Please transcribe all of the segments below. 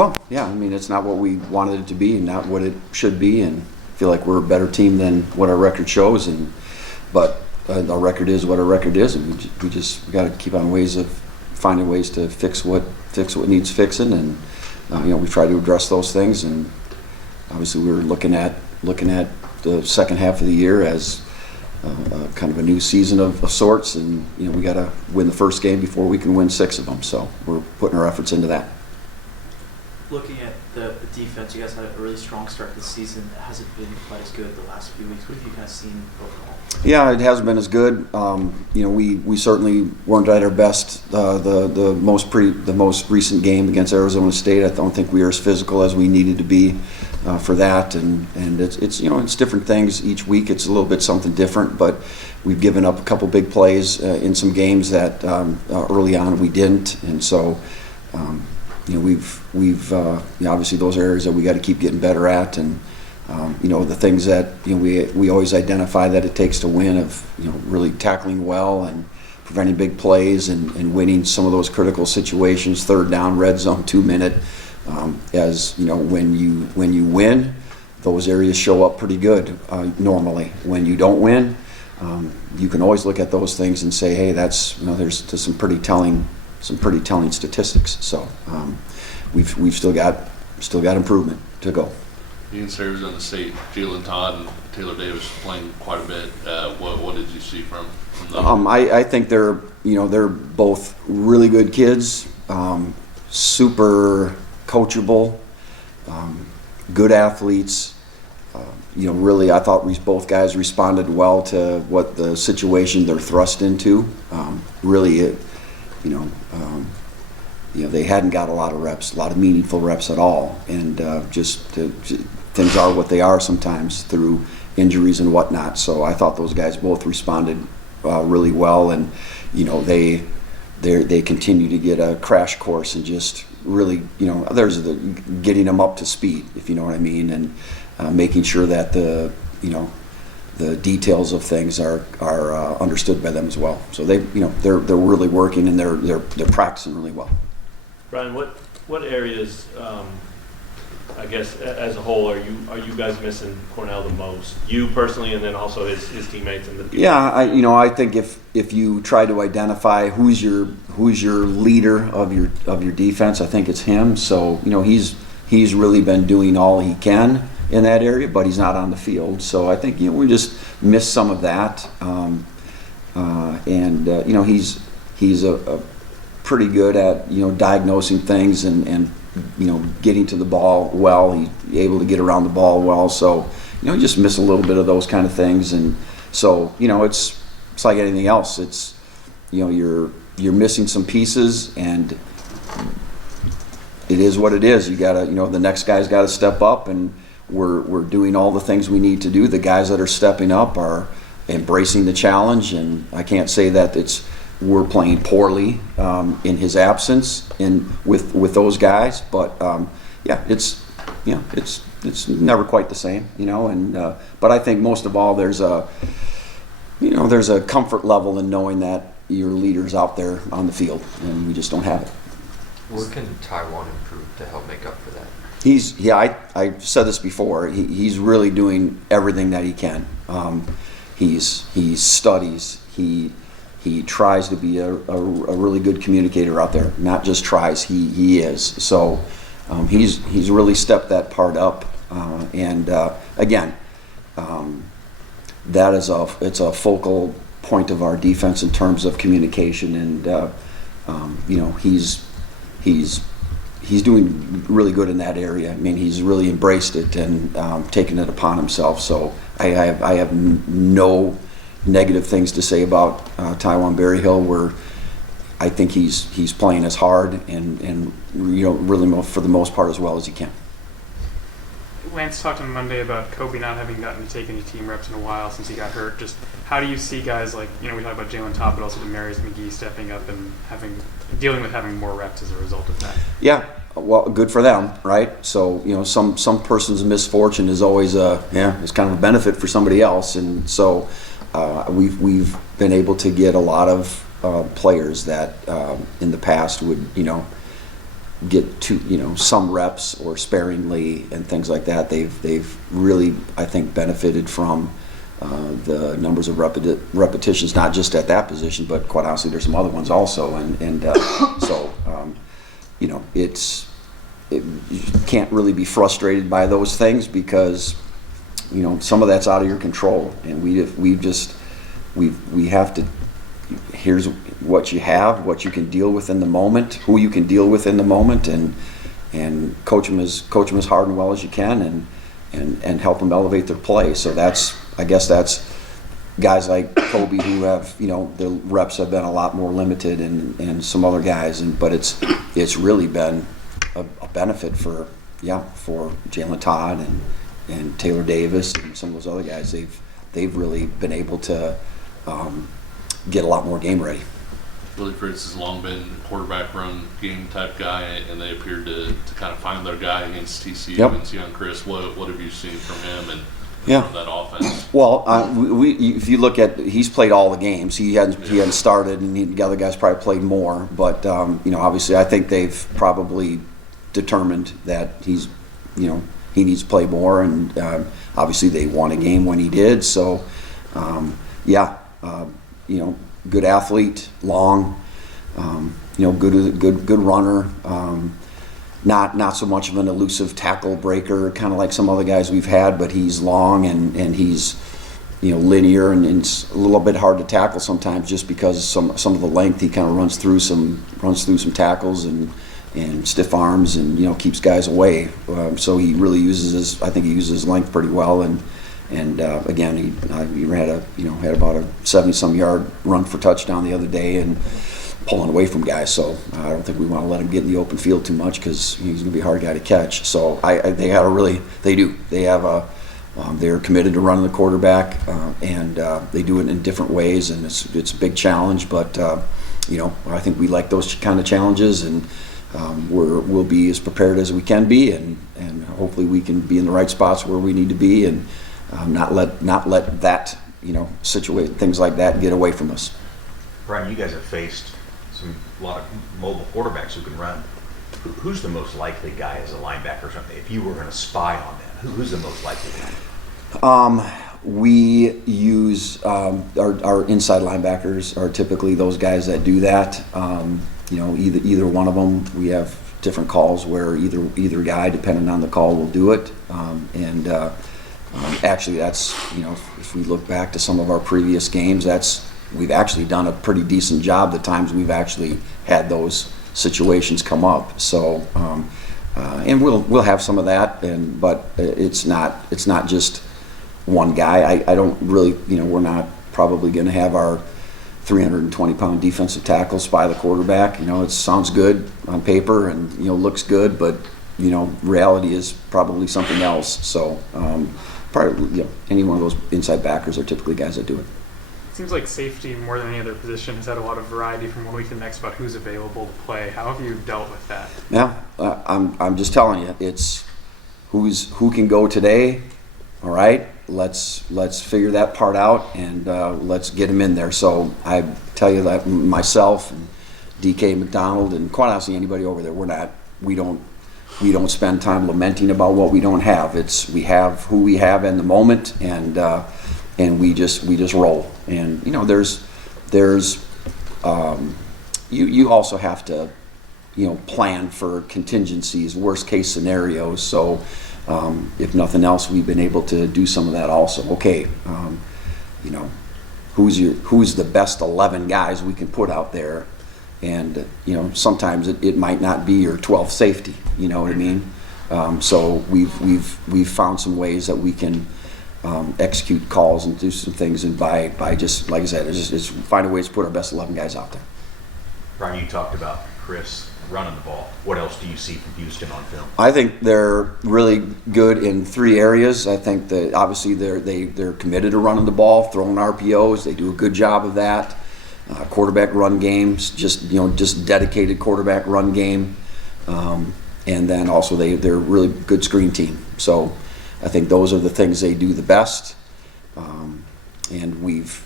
Well, yeah, I mean, it's not what we wanted it to be and not what it should be, and I feel like we're a better team than what our record shows, but our record is what our record is, and we got to keep on finding ways to fix what needs fixing, and we try to address those things, and obviously we were looking at the second half of the year as kind of a new season of sorts, and we got to win the first game before we can win 6 of them, so we're putting our efforts into that. Looking at the defense, you guys had a really strong start this season. It hasn't been quite as good the last few weeks. What have you kind of seen overall? Yeah, it hasn't been as good. We certainly weren't at our best. The most recent game against Arizona State, I don't think we were as physical as we needed to be for that. And it's different things each week. It's a little bit something different, but we've given up a couple big plays in some games that early on we didn't, and so. We've obviously those are areas that we got to keep getting better at, and the things that we always identify that it takes to win of really tackling well and preventing big plays and winning some of those critical situations, 3rd down, red zone, 2-minute. As when you win, those areas show up pretty good normally. When you don't win, you can always look at those things and say, hey, that's there's some pretty telling statistics. So we've still got improvement to go. Against Arizona State, Jalen Todd and Taylor Davis playing quite a bit. What did you see from them? I think they're both really good kids, super coachable, good athletes. Really, I thought both guys responded well to what the situation they're thrust into. They hadn't got a lot of meaningful reps at all, and things are what they are sometimes through injuries and whatnot. So I thought those guys both responded really well, and they continue to get a crash course and just really there's getting them up to speed, if you know what I mean, and making sure that the details of things are understood by them as well. So they're really working, and they're practicing really well. Brian, what areas, I guess as a whole, are you guys missing Cornell the most? You personally, and then also his teammates and the people? Yeah, I think if you try to identify who's your leader of your defense, I think it's him. So he's really been doing all he can in that area, but he's not on the field. So I think we just missed some of that, he's a pretty good at diagnosing things and getting to the ball well. He's able to get around the ball well. So just miss a little bit of those kind of things, and so it's like anything else. It's you're missing some pieces, and it is what it is. You gotta the next guy's got to step up, and we're doing all the things we need to do. The guys that are stepping up are embracing the challenge, and I can't say that we're playing poorly in his absence with those guys, but it's never quite the same, but I think most of all there's a comfort level in knowing that your leader's out there on the field, and we just don't have it. Where can Taiwan improve to help make up for that? I've said this before. He's really doing everything that he can. He studies. He tries to be a really good communicator out there. Not just tries. He is. So he's really stepped that part up. Again, that is it's a focal point of our defense in terms of communication, and he's doing really good in that area. I mean, he's really embraced it and taken it upon himself. So I have no negative things to say about Taiwan Berryhill, where I think he's playing as hard and really for the most part as well as he can. Lance talked on Monday about Kobe not having gotten to take any team reps in a while since he got hurt. Just how do you see guys like, we talk about Jalen Todd, but also Demarius McGee stepping up and dealing with having more reps as a result of that? Yeah, well, good for them, right? So, some person's misfortune is always it's kind of a benefit for somebody else, and so we've been able to get a lot of players that in the past would get to, some reps or sparingly and things like that. They've really, I think, benefited from the numbers of repetitions, not just at that position, but quite honestly, there's some other ones also. You can't really be frustrated by those things because, some of that's out of your control, and we have to. Here's what you have, what you can deal with in the moment, who you can deal with in the moment, and coach them as hard and well as you can, and help them elevate their play. So I guess that's guys like Kobe who have, the reps have been a lot more limited, and some other guys, but it's really been a benefit for Jalen Todd and Taylor Davis and some of those other guys. They've really been able to get a lot more game ready. Billy Fritz has long been a quarterback run game type guy, and they appeared to kind of find their guy against TCU. Yep. And Young Chris. What have you seen from him and from that offense? Well, if you look at, he's played all the games. He hadn't started, and the other guys probably played more. But obviously, I think they've probably determined that he needs to play more, and obviously they won a game when he did. So, good athlete, long, good runner. Not so much of an elusive tackle breaker, kind of like some other guys we've had, but he's long and he's linear, and it's a little bit hard to tackle sometimes just because some of the length. He kind of runs through some tackles and stiff arms and keeps guys away. So he really uses his length pretty well, and again, he had about a 70-some yard run for touchdown the other day, and pulling away from guys. So I don't think we want to let him get in the open field too much because he's going to be a hard guy to catch. So they're committed to running the quarterback, and they do it in different ways, and it's a big challenge. But I think we like those kind of challenges, and we'll be as prepared as we can be, and hopefully we can be in the right spots where we need to be, and not let that situate things like that get away from us. Brian, you guys have faced a lot of mobile quarterbacks who can run. Who's the most likely guy as a linebacker or something? If you were going to spy on them, who's the most likely guy? We use our inside linebackers are typically those guys that do that. Either one of them. We have different calls where either guy, depending on the call, will do it. Actually, that's if we look back to some of our previous games, we've actually done a pretty decent job the times we've actually had those situations come up. So, and we'll have some of that, but it's not just one guy. I don't really, we're not probably going to have our 320-pound defensive tackle spy the quarterback. It sounds good on paper and looks good, but reality is probably something else. So, probably any one of those inside backers are typically guys that do it. It seems like safety, more than any other position, has had a lot of variety from one week to the next about who's available to play. How have you dealt with that? Yeah, I'm just telling you, it's who can go today. All right, let's figure that part out, and let's get him in there. So I tell you that myself and DK McDonald and quite honestly anybody over there, we don't spend time lamenting about what we don't have. We have who we have in the moment, and we just roll. And you also have to plan for contingencies, worst case scenarios. So if nothing else, we've been able to do some of that also. Okay, who's the best 11 guys we can put out there? And sometimes it might not be your 12th safety. You know what I mean? So we've found some ways that we can execute calls and do some things, and by just like I said, it's find a way to put our best 11 guys out there. Brian, you talked about Chris running the ball. What else do you see from Houston on film? I think they're really good in 3 areas. I think that obviously they're committed to running the ball, throwing RPOs. They do a good job of that. Quarterback run games, just dedicated quarterback run game, and then also they're a really good screen team. So I think those are the things they do the best, and we've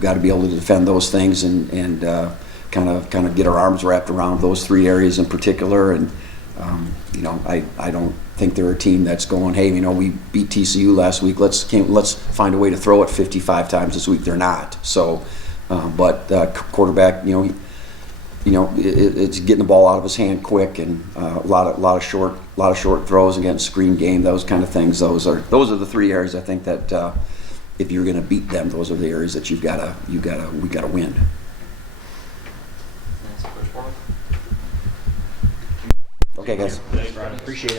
got to be able to defend those things, and kind of get our arms wrapped around those three areas in particular. And you know, I don't think they're a team that's going, hey, you know, we beat TCU last week. Let's find a way to throw it 55 times this week. They're not. So, but quarterback, you know, it's getting the ball out of his hand quick, and a lot of short throws and getting screen game, those kind of things. Those are the three areas I think that if you're going to beat them, those are the areas that we gotta win. That's Coach Borland. Okay, guys. Thanks, Brian. Appreciate it.